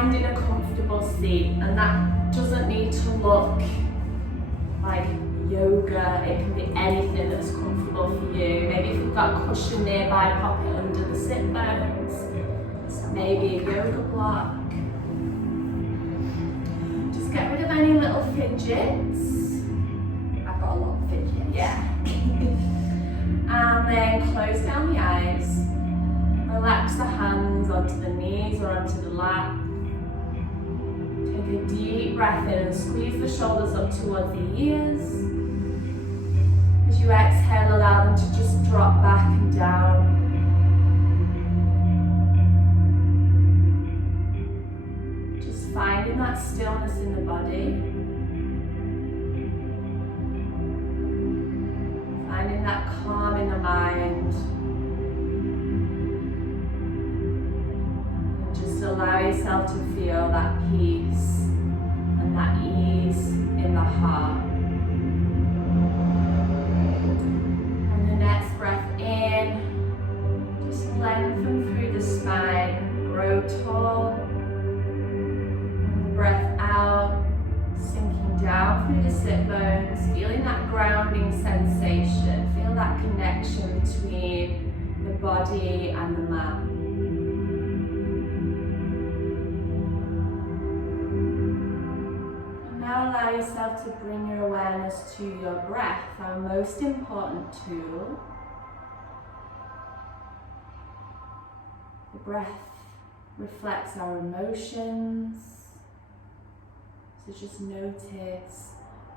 finding a comfortable seat, and that doesn't need to look like yoga. It can be anything that's comfortable for you. Maybe if you've got a cushion nearby, pop it under the sit bones. Maybe a yoga block. Just get rid of any little fidgets. I've got a lot of fidgets. Yeah. And then close down the eyes. Relax the hands onto the knees or onto the lap. Take a deep breath in and squeeze the shoulders up towards the ears. As you exhale, allow them to just drop back and down. Just finding that stillness in the body. Finding that calm in the mind. And just allow yourself to feel that peace and that ease in the heart. And the next breath in, just lengthen through the spine, grow tall. And the breath out, sinking down through the sit bones, feeling that grounding sensation, feel that connection between the body and the mat. And now allow yourself to bring your awareness to your breath, our most important tool. The breath reflects our emotions. So just notice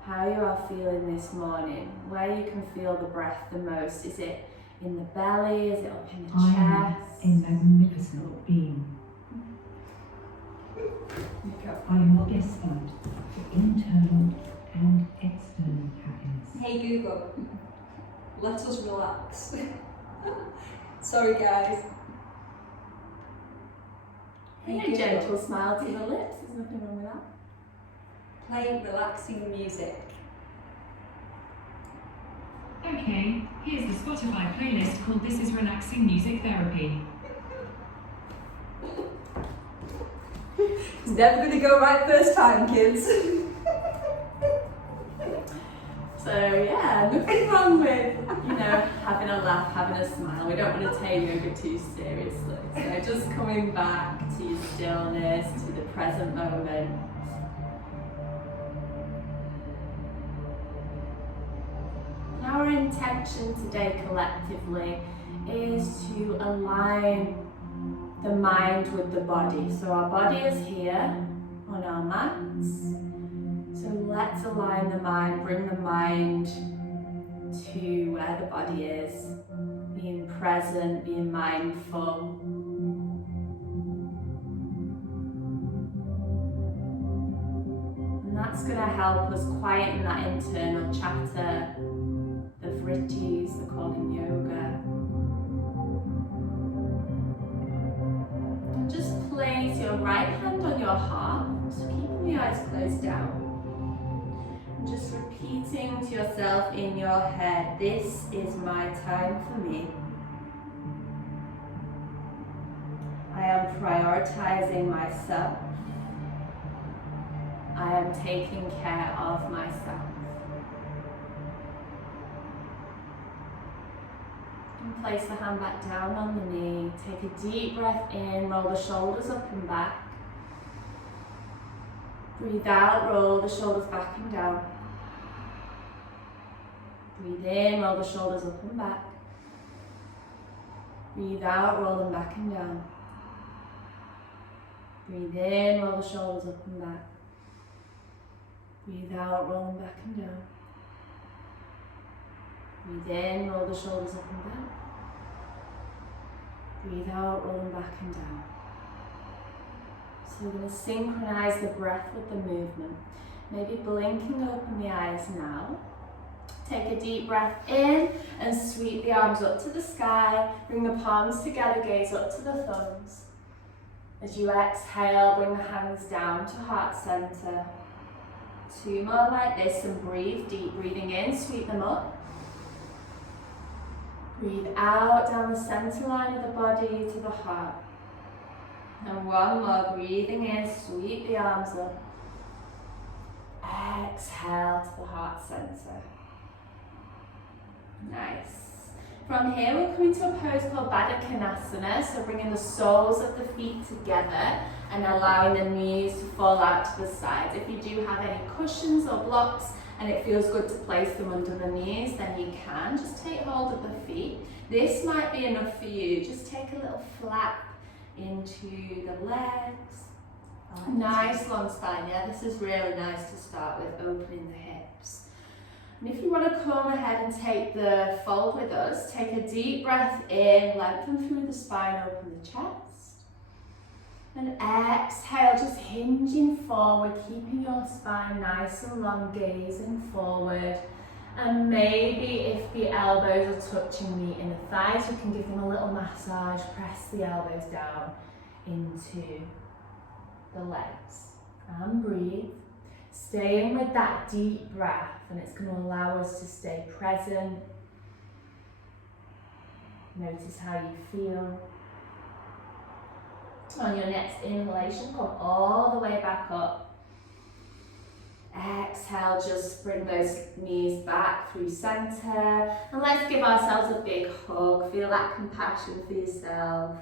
how you are feeling this morning, where you can feel the breath the most. Is it in the belly? Is it up in the chest? I am a magnificent being. I am destined for internal and external happiness. Hey Google, let us relax. Sorry guys. And a gentle smile to the lips, there's nothing wrong with that. Play relaxing music. Okay, here's the Spotify playlist called This is Relaxing Music Therapy. It's never going to go right first time, kids. So yeah, nothing wrong with, having a laugh, having a smile. We don't want to take yoga too seriously. So just coming back to your stillness, to the present moment. Our intention today collectively is to align the mind with the body. So our body is here on our mats. So let's align the mind, bring the mind to where the body is, being present, being mindful. And that's going to help us quieten that internal chatter, the vrittis, the called in yoga. And just place your right hand on your heart, so keeping the eyes closed down. And just repeating to yourself in your head, this is my time for me. I am prioritizing myself. I am taking care of myself. And place the hand back down on the knee. Take a deep breath in, roll the shoulders up and back. Breathe out, roll the shoulders back and down. Breathe in, roll the shoulders up and back. Breathe out, roll them back and down. Breathe in, roll the shoulders up and back. Breathe out, roll them back and down. Breathe in, roll the shoulders up and back. Breathe out, roll them back and down. So we're going to synchronize the breath with the movement. Maybe blinking open the eyes now. Take a deep breath in and sweep the arms up to the sky. Bring the palms together, gaze up to the thumbs. As you exhale, bring the hands down to heart center. Two more like this and breathe deep. Breathing in, sweep them up. Breathe out down the center line of the body to the heart. And one more, breathing in, sweep the arms up. Exhale to the heart center. Nice. From here we're coming to a pose called Baddha Konasana, so bringing the soles of the feet together and allowing the knees to fall out to the sides. If you do have any cushions or blocks and it feels good to place them under the knees, then you can. Just take hold of the feet. This might be enough for you. Just take a little flap into the legs. Nice long spine, yeah, this is really nice to start with, opening the hips. And if you want to come ahead and take the fold with us, take a deep breath in, lengthen through the spine, open the chest. And exhale, just hinging forward, keeping your spine nice and long, gazing forward. And maybe if the elbows are touching the inner thighs, you can give them a little massage, press the elbows down into the legs. And breathe. Staying with that deep breath, and it's going to allow us to stay present. Notice how you feel. On your next inhalation, come all the way back up. Exhale, just bring those knees back through center. And let's give ourselves a big hug. Feel that compassion for yourself.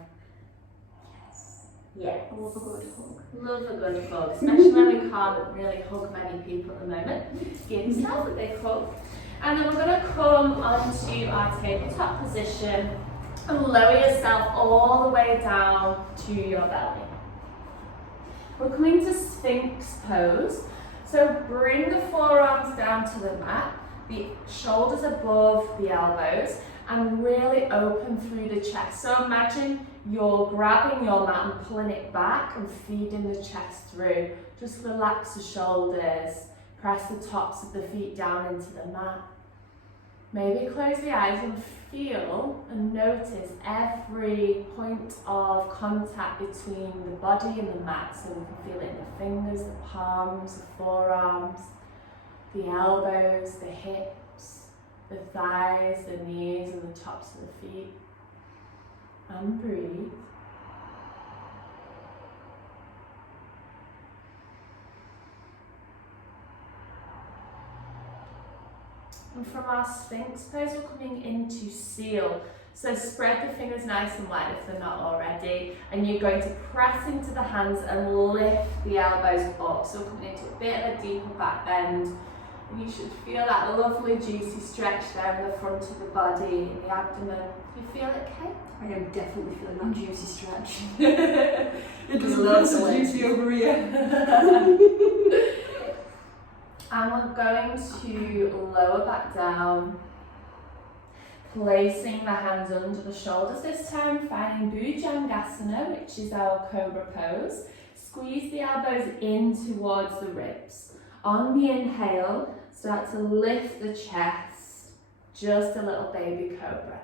Yes. I love a good hug. Love a good hug, especially when we can't really hug many people at the moment. Give yourself a big hug. And then we're going to come onto our tabletop position and lower yourself all the way down to your belly. We're coming to Sphinx pose. So bring the forearms down to the mat, the shoulders above the elbows, and really open through the chest. So imagine you're grabbing your mat and pulling it back and feeding the chest through. Just relax the shoulders, press the tops of the feet down into the mat. Maybe close the eyes and feel and notice every point of contact between the body and the mat. So we can feel it in the fingers, the palms, the forearms, the elbows, the hips, the thighs, the knees and the tops of the feet. And breathe. And from our Sphinx pose, we're coming into seal. So spread the fingers nice and wide if they're not already. And you're going to press into the hands and lift the elbows up. So we're coming into a bit of a deeper back bend. And you should feel that lovely juicy stretch there in the front of the body, in the abdomen. Do you feel it, Kate? I am definitely feeling that juicy stretch. It doesn't feel so juicy over here. And we're going to lower back down, placing the hands under the shoulders this time, finding Bhujangasana, which is our cobra pose. Squeeze the elbows in towards the ribs. On the inhale, start to lift the chest, just a little baby cobra.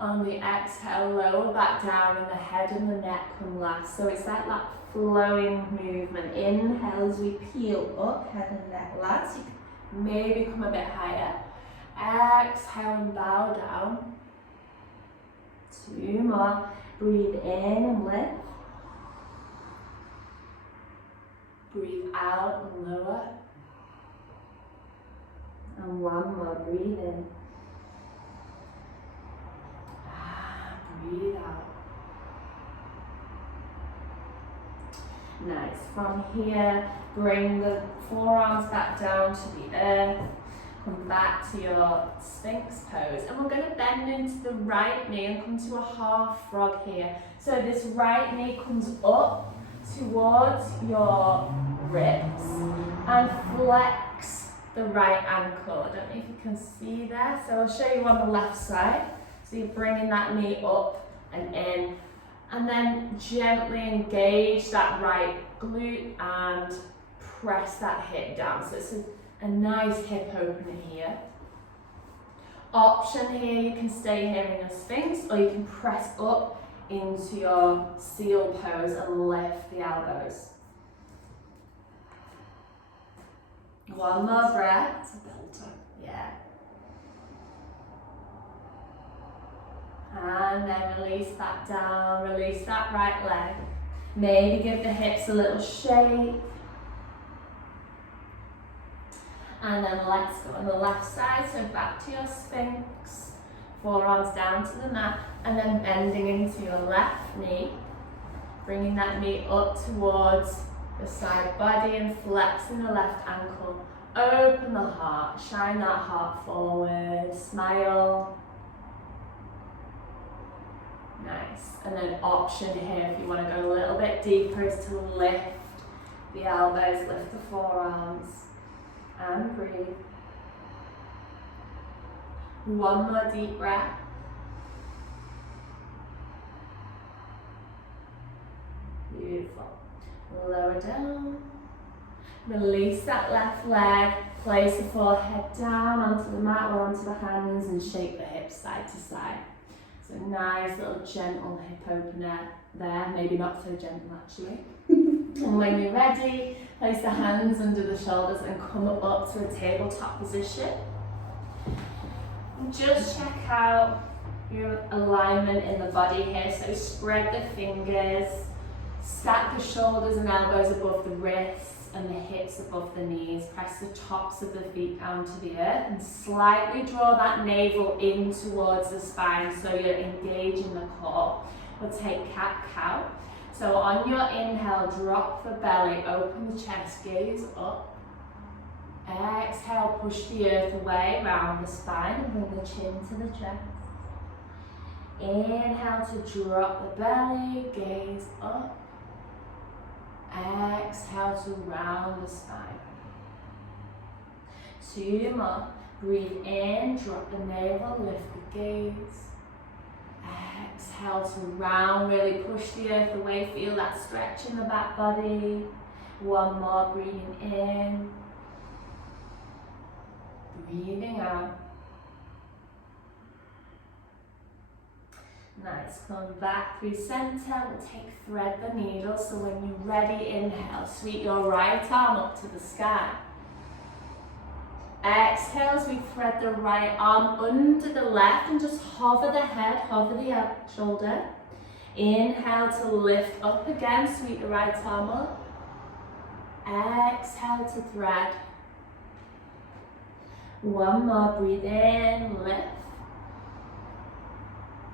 On the exhale, lower back down and the head and the neck come last. So it's like that flowing movement. Inhale as we peel up, head and neck last. You can maybe come a bit higher. Exhale and bow down. 2 more. Breathe in and lift. Breathe out and lower. And 1 more. Breathe in. Breathe out. Nice. From here, bring the forearms back down to the earth. Come back to your Sphinx pose. And we're going to bend into the right knee and come to a half frog here. So this right knee comes up towards your ribs and flex the right ankle. I don't know if you can see there. So I'll show you on the left side. So you're bringing that knee up and in, and then gently engage that right glute and press that hip down. So it's a nice hip opener here. Option here, you can stay here in your Sphinx, or you can press up into your seal pose and lift the elbows. 1 more breath. That's a belter. Yeah. And then release that down, release that right leg. Maybe give the hips a little shake. And then let's go on the left side, so back to your Sphinx. Forearms down to the mat, and then bending into your left knee. Bringing that knee up towards the side body and flexing the left ankle. Open the heart, shine that heart forward, smile. Nice. And then option here, if you want to go a little bit deeper, is to lift the elbows, lift the forearms, and breathe. One more deep breath. Beautiful. Lower down. Release that left leg. Place the forehead down onto the mat or onto the hands and shake the hips side to side. So nice little gentle hip opener there. Maybe not so gentle actually. And when you're ready, place the hands under the shoulders and come up to a tabletop position. And just check out your alignment in the body here. So spread the fingers, stack the shoulders and elbows above the wrists and the hips above the knees. Press the tops of the feet down to the earth and slightly draw that navel in towards the spine so you're engaging the core. We'll take cat-cow. So on your inhale, drop the belly, open the chest, gaze up. Exhale, push the earth away, round the spine and bring the chin to the chest. Inhale to drop the belly, gaze up. Exhale to round the spine. 2 more. Breathe in, drop the navel, lift the gaze. Exhale to round, really push the earth away, feel that stretch in the back body. 1 more, breathing in. Breathing out. Nice, come back through center. We'll thread the needle. So when you're ready, inhale, sweep your right arm up to the sky. Exhale as we thread the right arm under the left and just hover the head, hover the shoulder. Inhale to lift up again, sweep the right arm up. Exhale to thread. 1 more, breathe in, lift.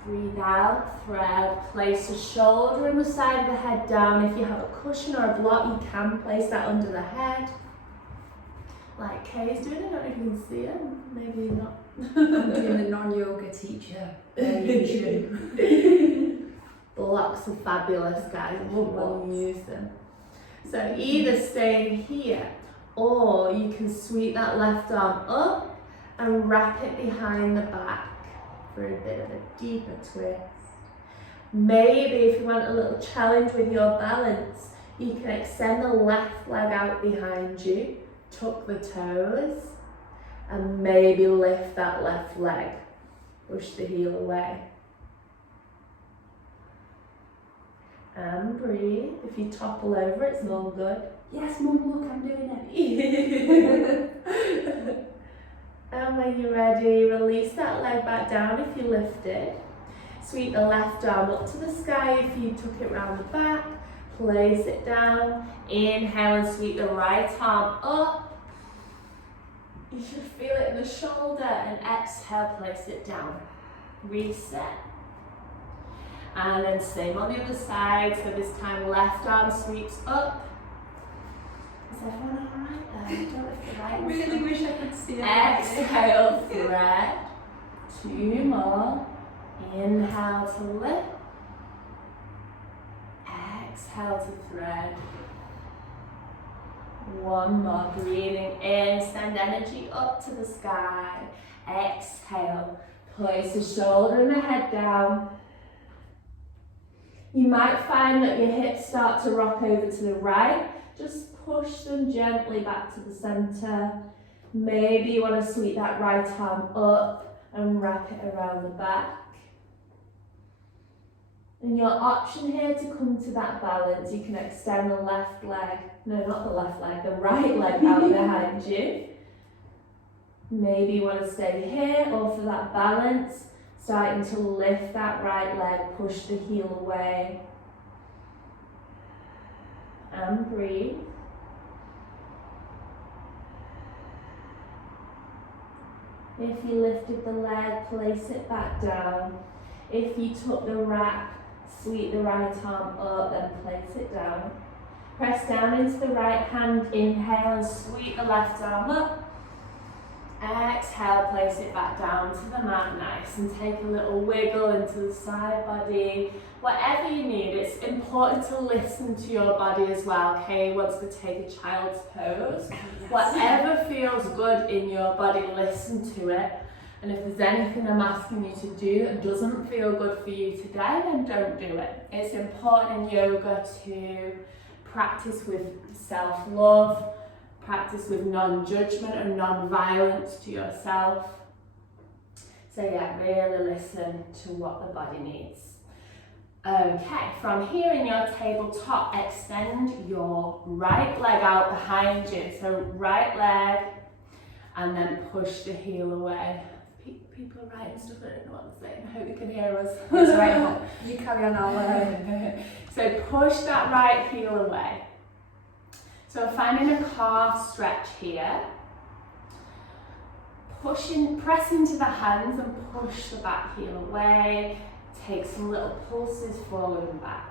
Breathe out, thread. Place the shoulder and the side of the head down. If you have a cushion or a block, you can place that under the head. Like Kay's doing, I don't know if you can see it, maybe not. I'm being the non-yoga teacher. You Blocks are fabulous, guys. I wouldn't want to use them. So either stay here, or you can sweep that left arm up and wrap it behind the back for a bit of a deeper twist. Maybe if you want a little challenge with your balance, you can extend the left leg out behind you, tuck the toes, and maybe lift that left leg. Push the heel away. And breathe. If you topple over, it's all good. Yes, Mum, look, I'm doing it. And when you're ready, release that leg back down if you lifted. Sweep the left arm up to the sky if you took it round the back. Place it down. Inhale and sweep the right arm up. You should feel it in the shoulder. And exhale, place it down. Reset. And then same on the other side. So this time left arm sweeps up. Is everyone alright there? I don't know if the light I really wish I could see it. Exhale, thread. 2 more. Inhale to lift. Exhale to thread. 1 more. Breathing in, send energy up to the sky. Exhale. Place the shoulder and the head down. You might find that your hips start to rock over to the right. Just push them gently back to the center. Maybe you want to sweep that right arm up and wrap it around the back. And your option here to come to that balance, you can extend the left leg, no, not the left leg, the right leg out behind you. Maybe you want to stay here, or for that balance, starting to lift that right leg, push the heel away. and breathe. If you lifted the leg, place it back down. If you took the wrap, sweep the right arm up, then place it down. Press down into the right hand, inhale and sweep the left arm up. Exhale, place it back down to the mat, nice, and take a little wiggle into the side body. Whatever you need, it's important to listen to your body as well. Kay wants to take a child's pose. Yes. Whatever feels good in your body, listen to it. And if there's anything I'm asking you to do that doesn't feel good for you today, then don't do it. It's important in yoga to practice with self-love, practice with non-judgment and non-violence to yourself. So yeah, really listen to what the body needs. Okay, from here in your tabletop, extend your right leg out behind you. So right leg, and then push the heel away. People are writing stuff, I don't know what they're saying. I hope you can hear us. That's right. You carry on, I'll So push that right heel away. So finding a calf stretch here. Press into the hands and push the back heel away. Take some little pulses forward and back.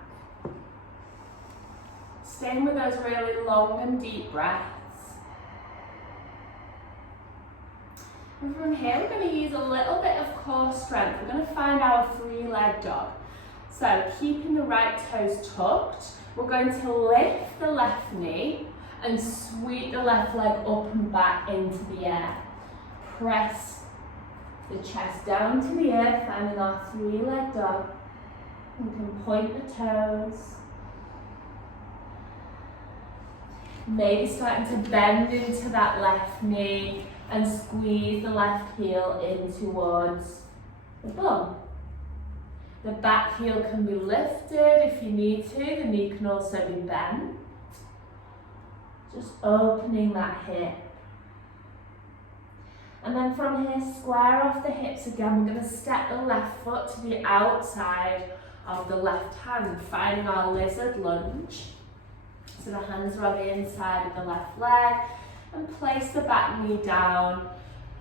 Staying with those really long and deep breaths. And from here, we're going to use a little bit of core strength. We're going to find our three-leg dog. So keeping the right toes tucked, we're going to lift the left knee and sweep the left leg up and back into the air. Press the chest down to the earth, finding our three-leg dog. You can point the toes. Maybe starting to bend into that left knee and squeeze the left heel in towards the bum. The back heel can be lifted if you need to. The knee can also be bent. Just opening that hip. And then from here, square off the hips again. We're going to step the left foot to the outside of the left hand, finding our lizard lunge. So the hands are on the inside of the left leg, and place the back knee down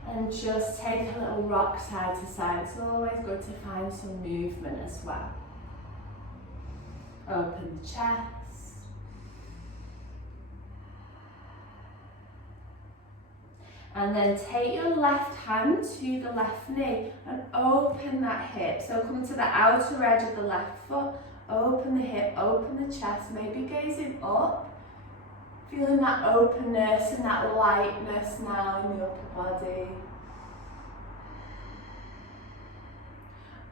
and just take a little rock side to side. It's always good to find some movement as well. Open the chest. And then take your left hand to the left knee and open that hip. So come to the outer edge of the left foot, open the hip, open the chest, maybe gazing up. Feeling that openness and that lightness now in the upper body.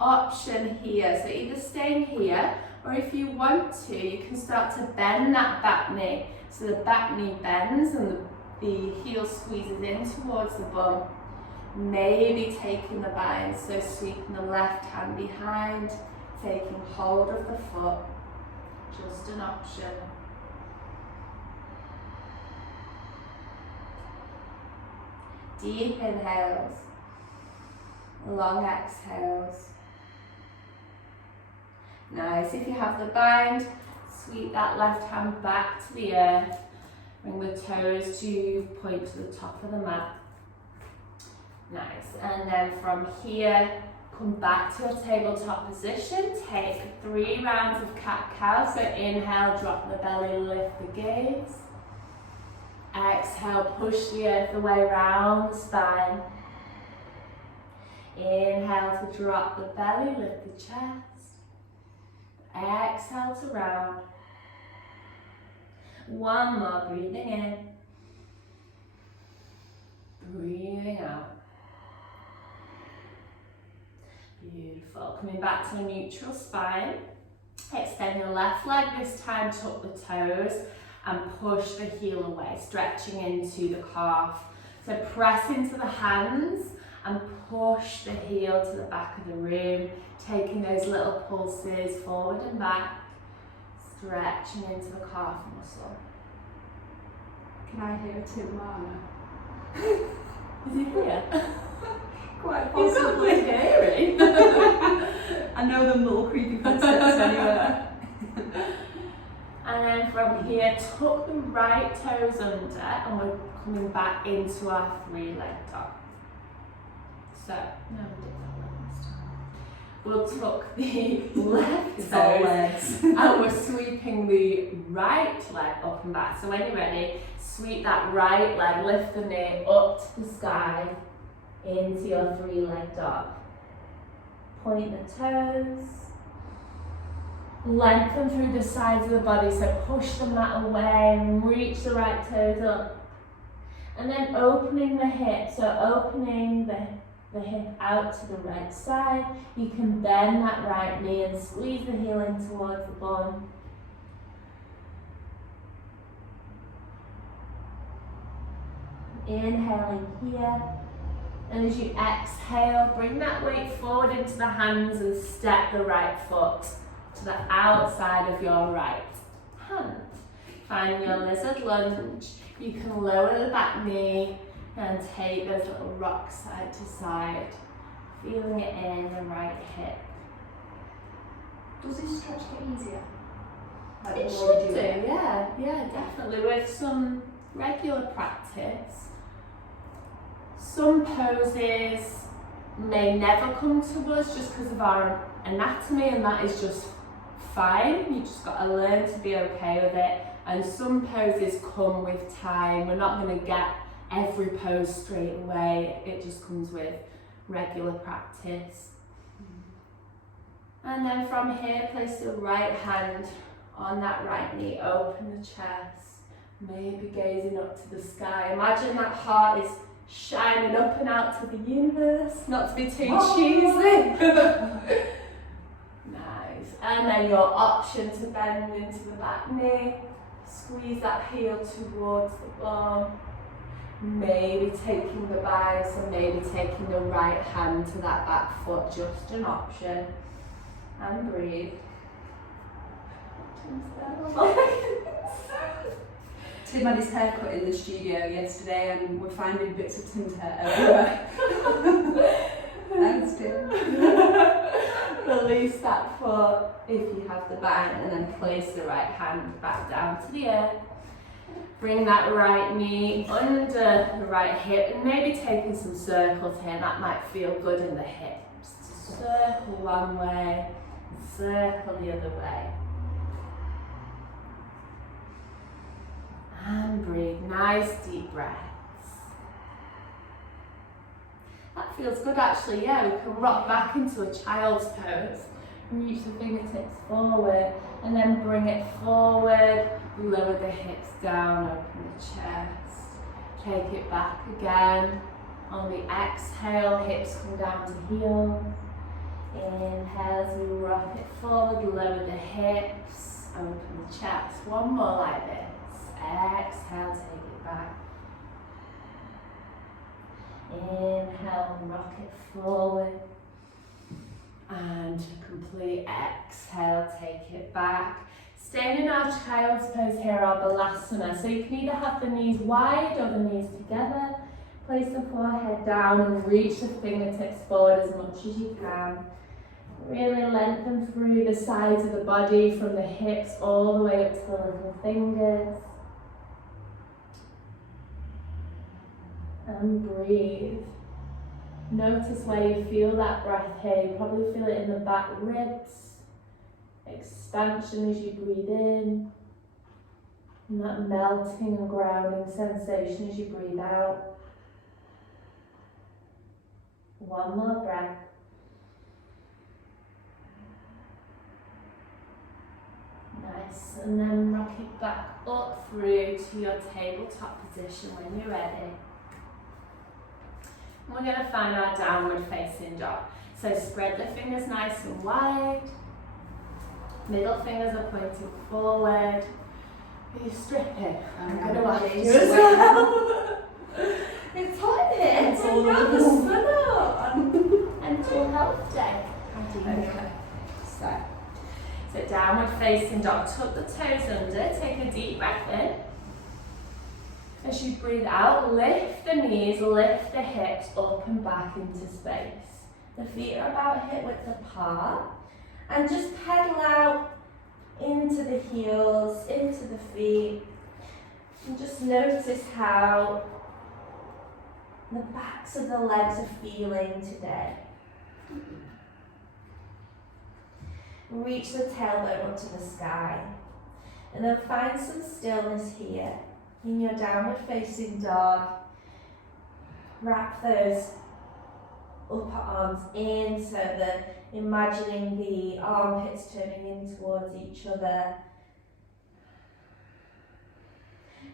Option here, so either staying here, or if you want to, you can start to bend that back knee. So the back knee bends and the heel squeezes in towards the bum. Maybe taking the bind, so sweeping the left hand behind, taking hold of the foot. Just an option. Deep inhales, long exhales. Nice, if you have the bind, sweep that left hand back to the earth. Bring the toes to point to the top of the mat. Nice, and then from here, come back to a tabletop position. Take 3 rounds of cat-cow. So inhale, drop the belly, lift the gaze. Exhale, push the earth away round the spine. Inhale to drop the belly, lift the chest. Exhale to round. One more, breathing in. Breathing out. Beautiful. Coming back to a neutral spine. Extend your left leg, this time tuck the toes and push the heel away, stretching into the calf. So press into the hands and push the heel to the back of the room, taking those little pulses forward and back, stretching into the calf muscle. Can I hear a Tim Marner? Is he here? Quite He's not possibly. scary. I know them little creepy footsteps anywhere. And then from here, tuck the right toes under and we're coming back into our three-leg dog. So, no, we did that one this time. We'll tuck the left toes and we're sweeping the right leg up and back. So when you're ready, sweep that right leg, lift the knee up to the sky into your three-leg dog. Point the toes. Lengthen through the sides of the body, so push the mat away and reach the right toes up. And then opening the hip, so opening the hip out to the right side. You can bend that right knee and squeeze the heel in towards the bum. Inhaling here. And as you exhale, bring that weight forward into the hands and step the right foot to the outside of your right hand. Finding your lizard lunge, you can lower the back knee and take those little rocks side to side, feeling it in the right hip. Does this stretch get easier? Like It the more should you do, it? yeah, definitely. With some regular practice, some poses may never come to us just because of our anatomy, and that is just fine. You just got to learn to be okay with it. And some poses come with time. We're not going to get every pose straight away. It just comes with regular practice. And then from here, place the right hand on that right knee, open the chest, maybe gazing up to the sky. Imagine that heart is shining up and out to the universe, not to be too cheesy. Nice. And then your option to bend into the back knee, squeeze that heel towards the bum, maybe taking the bias or maybe taking the right hand to that back foot, just an option. And breathe. Tim had his hair cut in the studio yesterday and we're finding bits of Tim's hair everywhere. Thanks, Tim. Release that foot if you have the bind, and then place the right hand back down to the earth. Bring that right knee under the right hip and maybe taking some circles here. That might feel good in the hips. Circle one way, circle the other way. And breathe, nice deep breaths. That feels good actually, yeah. We can rock back into a child's pose. Reach the fingertips forward and then bring it forward. Lower the hips down, open the chest. Take it back again. On the exhale, hips come down to heels. Inhale as you rock it forward, lower the hips, open the chest. One more like this. Exhale, take it back. Inhale, rock it forward. And to complete exhale, take it back. Staying in our child's pose here, our balasana. So you can either have the knees wide or the knees together. Place the forehead down and reach the fingertips forward as much as you can. Really lengthen through the sides of the body from the hips all the way up to the little fingers. And breathe. Notice where you feel that breath here. You probably feel it in the back ribs. Expansion as you breathe in. And that melting and grounding sensation as you breathe out. One more breath. Nice. And then rock it back up through to your tabletop position when you're ready. We're going to find our downward facing dog. So spread the fingers nice and wide. Middle fingers are pointing forward. Are you stripping? I'm going to watch you as well. It's hot in here. It's all over the sun out. Mental health day. Okay. So downward facing dog. Tuck the toes under. Take a deep breath in. As you breathe out, lift the knees, lift the hips up and back into space. The feet are about hip width apart. And just pedal out into into the heels, into the feet. And just notice how the backs of the legs are feeling today. Reach the tailbone up to the sky. And then find some stillness here in your downward facing dog. Wrap those upper arms in so that imagining the armpits turning in towards each other.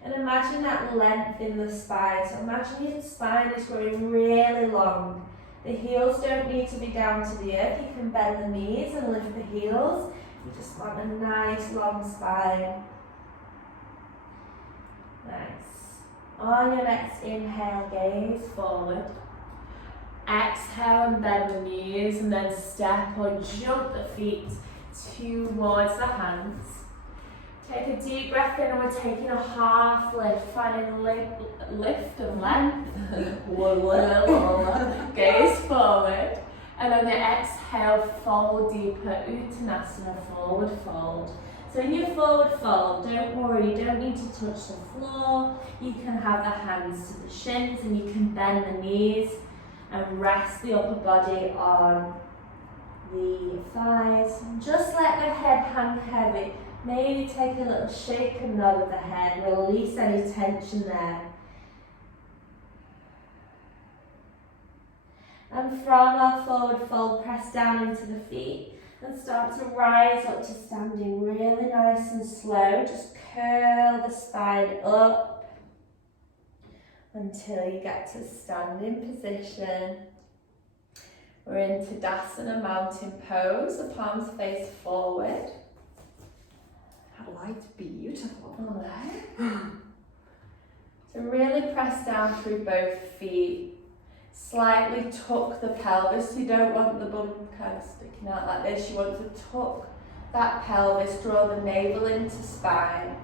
And imagine that length in the spine. So imagine your spine is growing really long. The heels don't need to be down to the earth. You can bend the knees and lift the heels. You just want a nice long spine. Nice. On your next inhale, gaze forward. Exhale and bend the knees and then step or jump the feet towards the hands. Take a deep breath in and we're taking a half lift, finding lift of length. Gaze forward. And on the exhale, fold deeper, Uttanasana, forward fold. So in your forward fold, don't worry, you don't need to touch the floor. You can have the hands to the shins and you can bend the knees and rest the upper body on the thighs. Just let the head hang heavy. Maybe take a little shake and nod of the head, release any tension there. And from our forward fold, press down into the feet and start to rise up to standing really nice and slow. Just curl the spine up until you get to standing position. We're in Tadasana mountain pose, the palms face forward. That light, beautiful. Hello. So really press down through both feet. Slightly tuck the pelvis. You don't want the bum kind of sticking out like this. You want to tuck that pelvis, draw the navel into spine,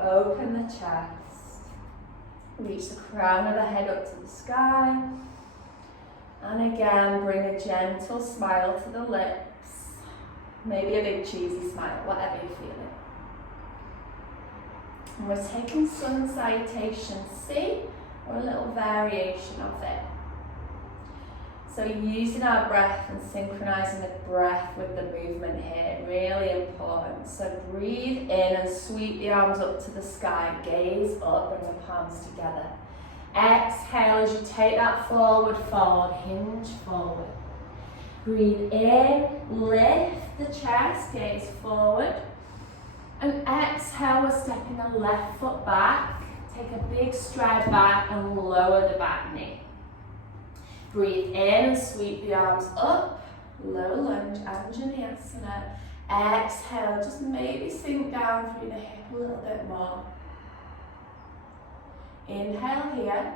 open the chest, reach the crown of the head up to the sky, and again bring a gentle smile to the lips, maybe a big cheesy smile, whatever you're feeling. And we're taking sun salutation C, or a little variation of it. So using our breath and synchronizing the breath with the movement here, really important. So breathe in and sweep the arms up to the sky, gaze up, bring the palms together. Exhale as you take that forward fold, hinge forward. Breathe in, lift the chest, gaze forward. And exhale, we're stepping the left foot back. Take a big stride back and lower the back knee. Breathe in and sweep the arms up, low lunge, Anjaneyasana. Exhale, just maybe sink down through the hip a little bit more. Inhale here.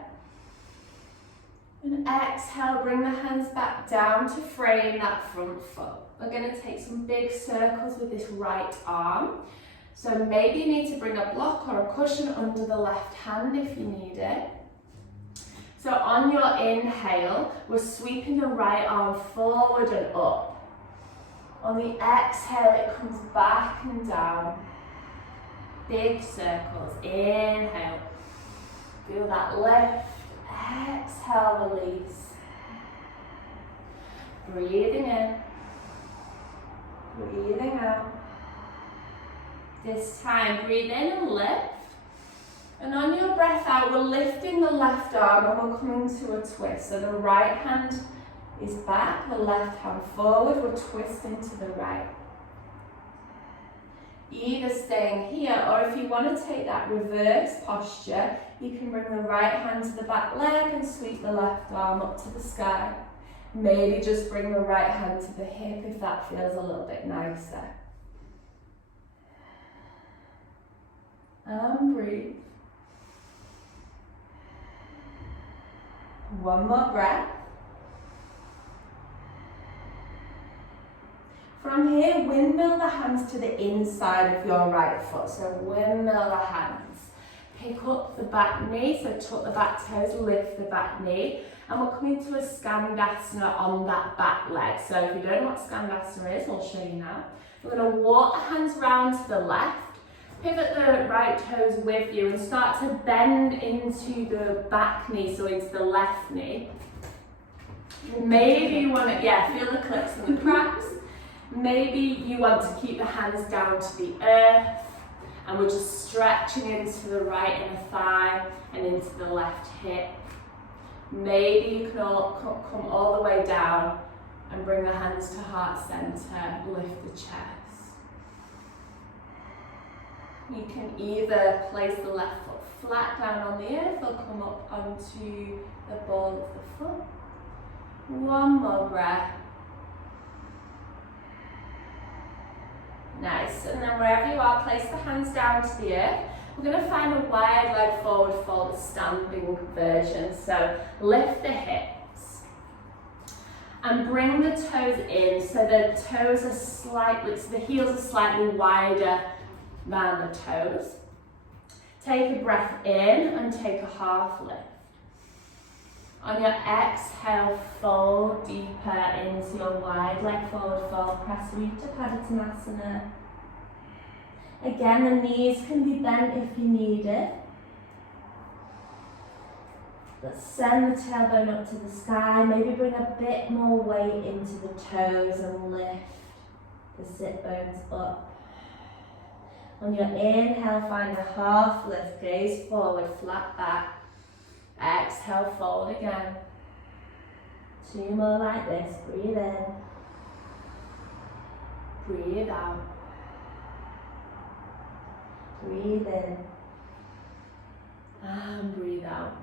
And exhale, bring the hands back down to frame that front foot. We're going to take some big circles with this right arm. So maybe you need to bring a block or a cushion under the left hand if you need it. So on your inhale, we're sweeping the right arm forward and up. On the exhale, it comes back and down. Big circles. Inhale. Feel that lift. Exhale, release. Breathing in. Breathing out. This time, breathe in and lift. And on your breath out, we're lifting the left arm and we're coming to a twist. So the right hand is back, the left hand forward, we're twisting to the right. Either staying here, or if you want to take that reverse posture, you can bring the right hand to the back leg and sweep the left arm up to the sky. Maybe just bring the right hand to the hip if that feels a little bit nicer. And breathe. One more breath. From here, windmill the hands to the inside of your right foot. So windmill the hands. Pick up the back knee, so tuck the back toes, lift the back knee, and we're coming to a Skandasana on that back leg. So if you don't know what Skandasana is, I'll show you now. We're going to walk the hands round to the left, pivot the right toes with you and start to bend into the back knee, so into the left knee. Maybe you want to, feel the clicks and the cracks. Maybe you want to keep the hands down to the earth, and we're just stretching into the right inner thigh and into the left hip. Maybe you can come all the way down and bring the hands to heart center, lift the chest. You can either place the left foot flat down on the earth or come up onto the ball of the foot. One more breath. Nice, and then wherever you are, place the hands down to the earth. We're going to find a wide leg forward fold, standing version. So lift the hips and bring the toes in, so the toes are slightly, so the heels are slightly wider than the toes. Take a breath in and take a half lift. On your exhale, fold deeper into your wide leg forward fold, press Utthita Padottanasana. Again, the knees can be bent if you need it. Let's send the tailbone up to the sky, maybe bring a bit more weight into the toes and lift the sit bones up. On your inhale, find a half lift, gaze forward, flat back. Exhale, fold again. 2 more like this. Breathe in. Breathe out. Breathe in. And breathe out.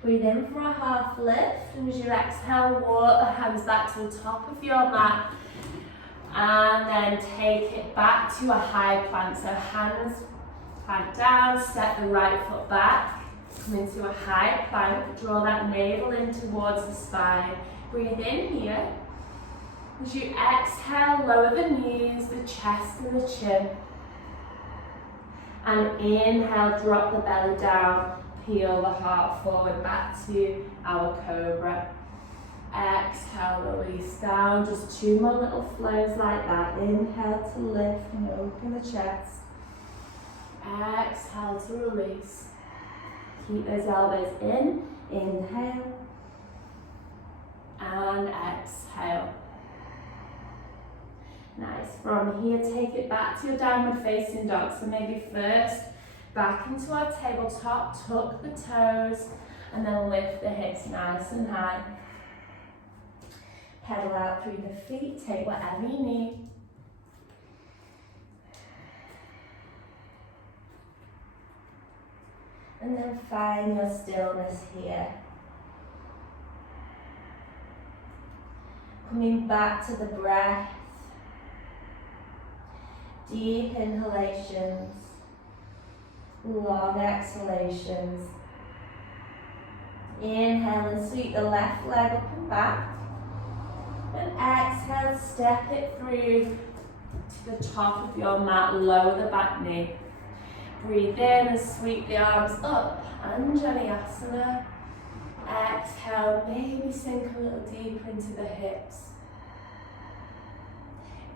Breathe in for a half lift. And as you exhale, walk the hands back to the top of your mat. And then take it back to a high plank. So hands plank down, step the right foot back, come into a high plank, draw that navel in towards the spine. Breathe in here. As you exhale, lower the knees, the chest and the chin. And inhale, drop the belly down, peel the heart forward back to our cobra. Exhale, release down, just 2 more little flows like that. Inhale to lift and open the chest. Exhale to release. Keep those elbows in. Inhale. And exhale. Nice. From here, take it back to your downward facing dog. So maybe first back into our tabletop, tuck the toes, and then lift the hips nice and high. Pedal out through the feet, take whatever you need. And then find your stillness here. Coming back to the breath. Deep inhalations, long exhalations. Inhale and sweep the left leg up and back. And exhale, step it through to the top of your mat, lower the back knee. Breathe in and sweep the arms up, Anjali-asana. Exhale, maybe sink a little deeper into the hips.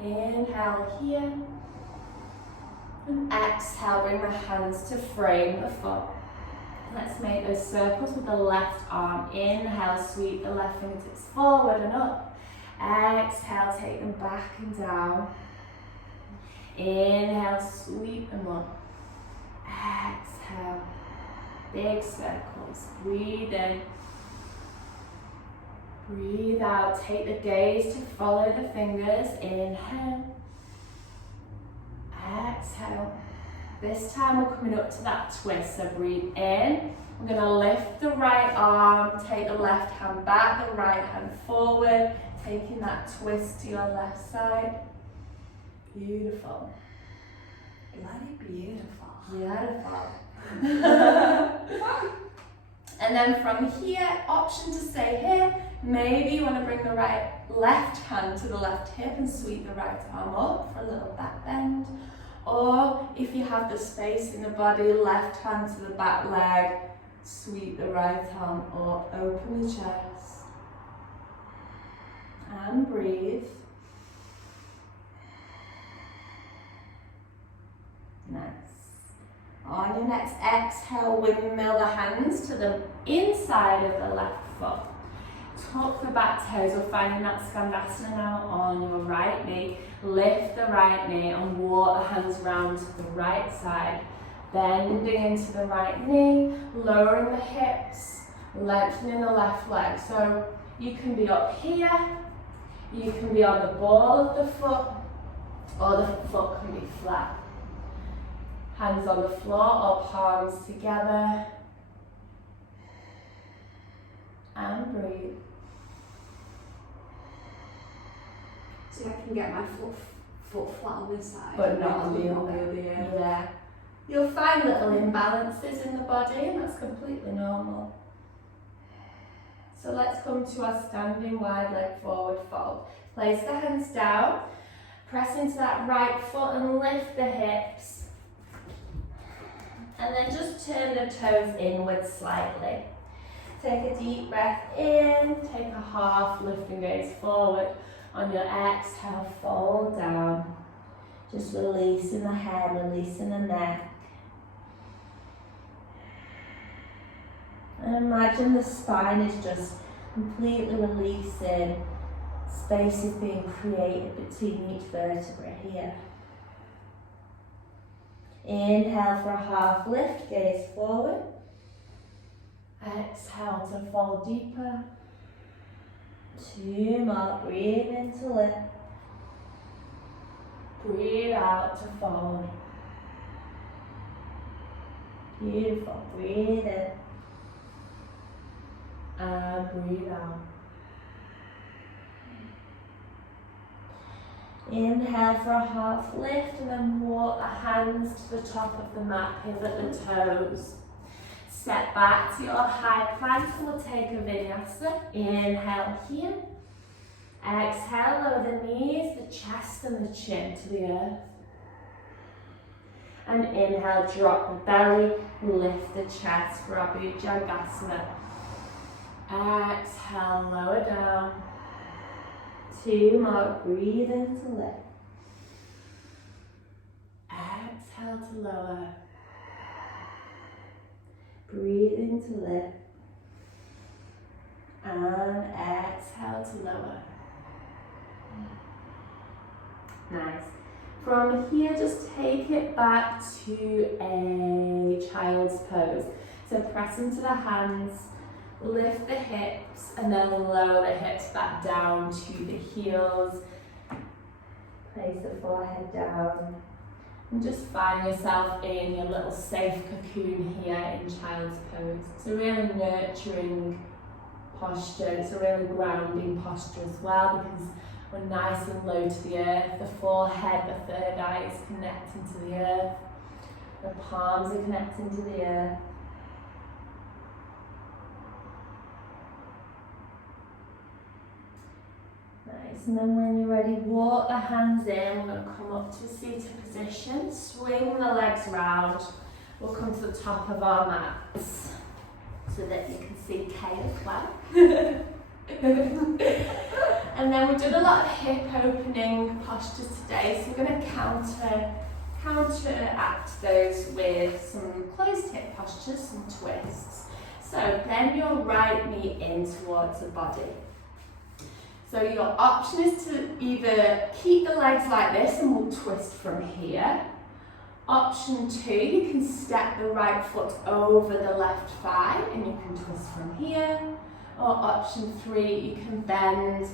Inhale here. And exhale, bring the hands to frame the foot. Let's make those circles with the left arm. Inhale, sweep the left fingertips forward and up. Exhale, take them back and down. Inhale, sweep them up. Exhale, big circles. Breathe in. Breathe out. Take the gaze to follow the fingers. Inhale. Exhale. This time we're coming up to that twist. So breathe in. I'm going to lift the right arm. Take the left hand back, the right hand forward. Taking that twist to your left side. Beautiful. Bloody beautiful. Beautiful. And then from here, option to stay here. Maybe you want to bring the left hand to the left hip and sweep the right arm up for a little back bend. Or if you have the space in the body, left hand to the back leg, sweep the right arm up, open the chest. And breathe. Nice. On your next exhale, windmill the hands to the inside of the left foot. Tuck the back toes. We're finding that Skandasana now on your right knee. Lift the right knee and walk the hands round to the right side. Bending into the right knee, lowering the hips, lengthening the left leg. So you can be up here, you can be on the ball of the foot, or the foot can be flat. Hands on the floor or palms together. And breathe. So I can get my foot flat on this side. But not on the other. Yeah. You'll find little imbalances in the body, and that's completely normal. So let's come to our standing wide leg forward fold. Place the hands down, press into that right foot and lift the hips. And then just turn the toes inward slightly. Take a deep breath in, take a half lift and gaze forward. On your exhale, fold down. Just releasing the head, releasing the neck. And imagine the spine is just completely releasing. Space is being created between each vertebra here. Inhale for a half lift, gaze forward. Exhale to fold deeper. 2 more, breathe in to lift. Breathe out to fold. Beautiful, breathe in. And breathe out. Inhale for a half lift and then walk the hands to the top of the mat, pivot the toes. Step back to your high plank and we'll take a vinyasa. Inhale here. Exhale, lower the knees, the chest and the chin to the earth. And inhale, drop the belly, lift the chest for our Bhujangasana. Exhale, lower down. 2 more, breathe in to lift. Exhale to lower. Breathe in to lift. And exhale to lower. Nice. From here, just take it back to a child's pose. So press into the hands, lift the hips, and then lower the hips back down to the heels. Place the forehead down. And just find yourself in your little safe cocoon here in child's pose. It's a really nurturing posture. It's a really grounding posture as well because we're nice and low to the earth. The forehead, the third eye is connecting to the earth. The palms are connecting to the earth. Nice, and then when you're ready, walk the hands in. We're going to come up to a seated position. Swing the legs round. We'll come to the top of our mats so that you can see Kay as well. And then we've done a lot of hip opening postures today, so we're going to counteract those with some closed hip postures, some twists. So bend your right knee in towards the body. So your option is to either keep the legs like this and we'll twist from here. Option 2, you can step the right foot over the left thigh and you can twist from here. Or option 3, you can bend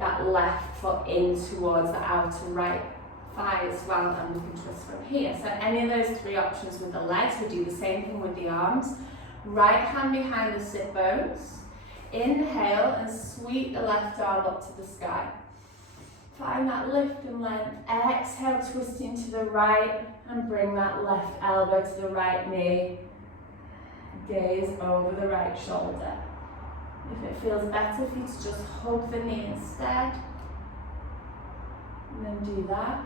that left foot in towards the outer right thigh as well and we can twist from here. So any of those 3 options with the legs, we do the same thing with the arms. Right hand behind the sit bones. Inhale and sweep the left arm up to the sky. Find that lift and length. Exhale, twisting to the right and bring that left elbow to the right knee. Gaze over the right shoulder. If it feels better for you to just hug the knee instead, and then do that.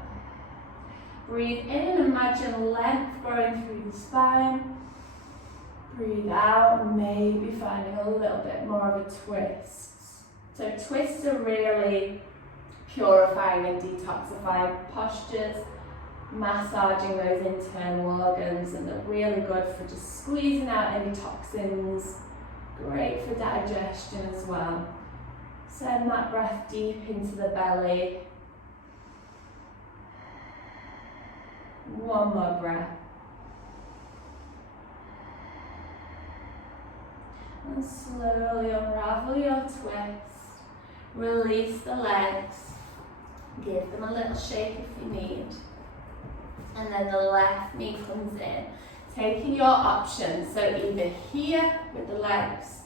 Breathe in and imagine length growing through the spine. Breathe out, maybe finding a little bit more of a twist. So twists are really purifying and detoxifying postures, massaging those internal organs, and they're really good for just squeezing out any toxins. Great for digestion as well. Send that breath deep into the belly. One more breath. And slowly unravel your twist. Release the legs. Give them a little shake if you need. And then the left knee comes in. Taking your options, so either here with the legs,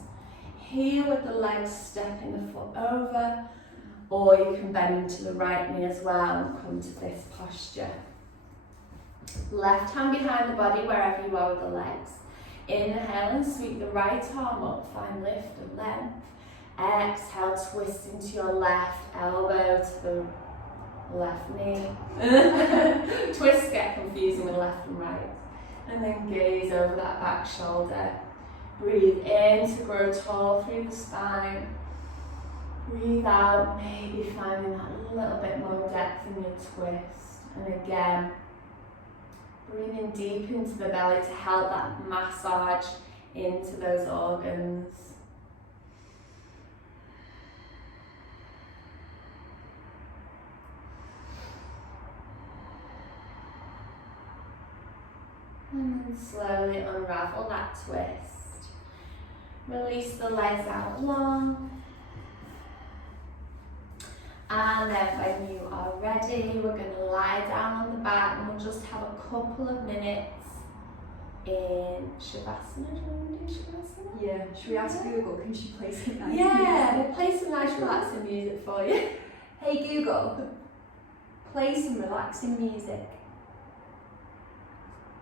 here with the legs, stepping the foot over, or you can bend into the right knee as well and come to this posture. Left hand behind the body wherever you are with the legs. Inhale and sweep the right arm up, find lift and length. Exhale, twist into your left elbow to the left knee. Twists get confusing with left and right. And then gaze over that back shoulder. Breathe in to grow tall through the spine. Breathe out, maybe finding that little bit more depth in your twist. And again, breathing deep into the belly to help that massage into those organs. And then slowly unravel that twist. Release the legs out long. And then when you are ready, we're going to lie down on the back and we'll just have a couple of minutes in Shavasana. Do you want to do Shavasana? Yeah, should we ask Google, can she play some nice Yeah, music? we'll play some nice relaxing music for you. Hey Google, play some relaxing music.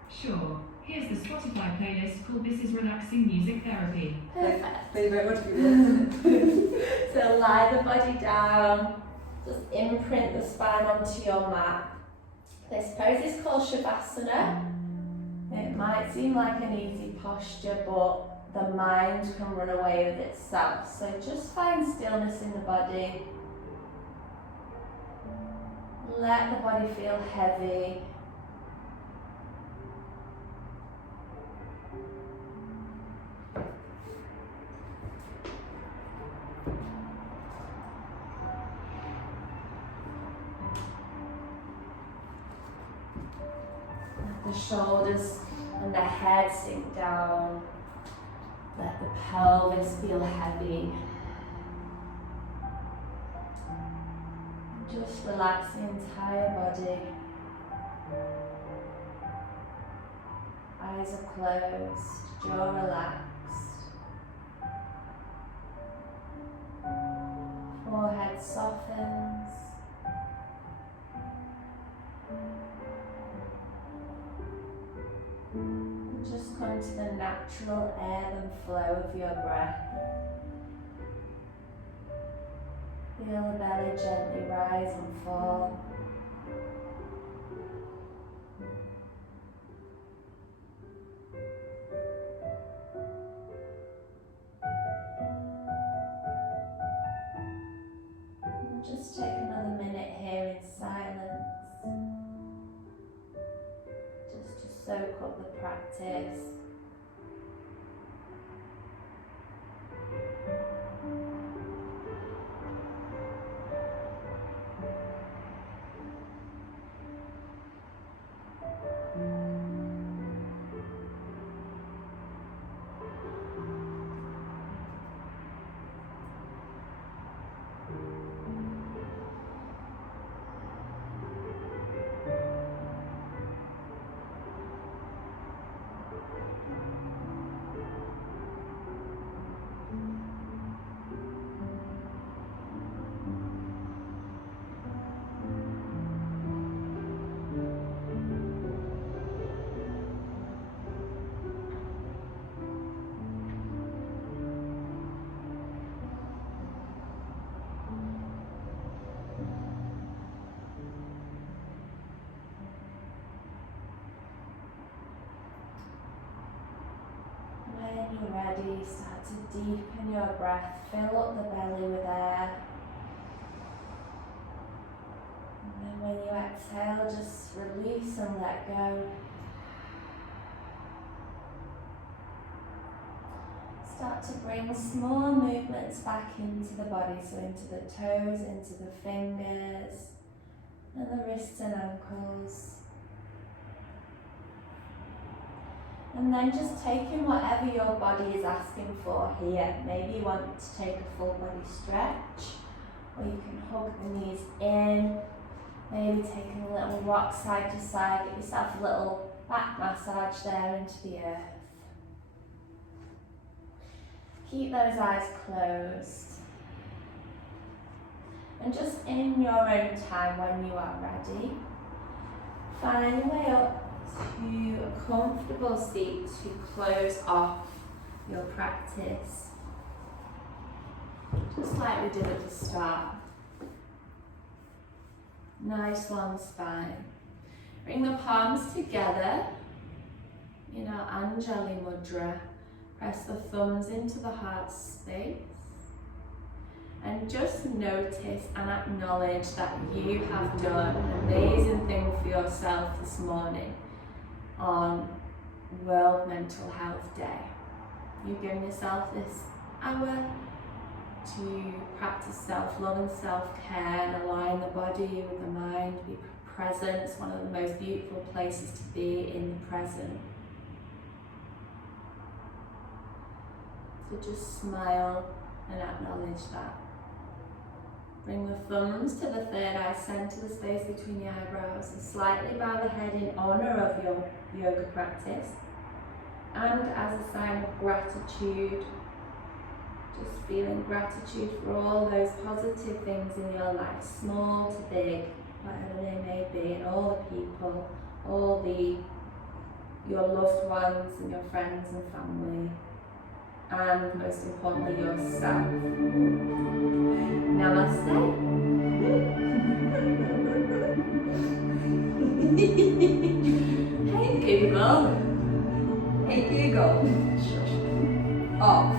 Sure. Here's the Spotify playlist called This is Relaxing Music Therapy. Perfect. Thank you very much, Google. So lie the body down, just imprint the spine onto your mat. This pose is called Shavasana. It might seem like an easy posture, but the mind can run away with itself. So just find stillness in the body. Let the body feel heavy. The shoulders and the head sink down. Let the pelvis feel heavy. Just relax the entire body. Eyes are closed, jaw relaxed. Forehead softens. Just come to the natural ebb and flow of your breath. Feel the belly gently rise and fall. And just take another minute here in silence. Just to soak up the practice. start to deepen your breath, fill up the belly with air. And then when you exhale, just release and let go. Start to bring small movements back into the body, so into the toes, into the fingers, and the wrists and ankles. And then just taking whatever your body is asking for here. Maybe you want to take a full body stretch, or you can hug the knees in. Maybe taking a little rock side to side, get yourself a little back massage there into the earth. Keep those eyes closed. And just in your own time, when you are ready, find a way up to a comfortable seat to close off your practice. Just like we did at the start. Nice long spine. Bring the palms together in our Anjali Mudra. Press the thumbs into the heart space. And just notice and acknowledge that you have done an amazing thing for yourself this morning on World Mental Health Day. You've given yourself this hour to practice self-love and self-care and align the body with the mind, be present. It's one of the most beautiful places to be, in the present. So just smile and acknowledge that. Bring the thumbs to the third eye, center the space between the eyebrows, and slightly bow the head in honor of your yoga practice. And as a sign of gratitude, just feeling gratitude for all those positive things in your life, small to big, whatever they may be, and all the people, your loved ones and your friends and family, and most importantly yourself. Namaste. Hey Google. Hey Google. Off.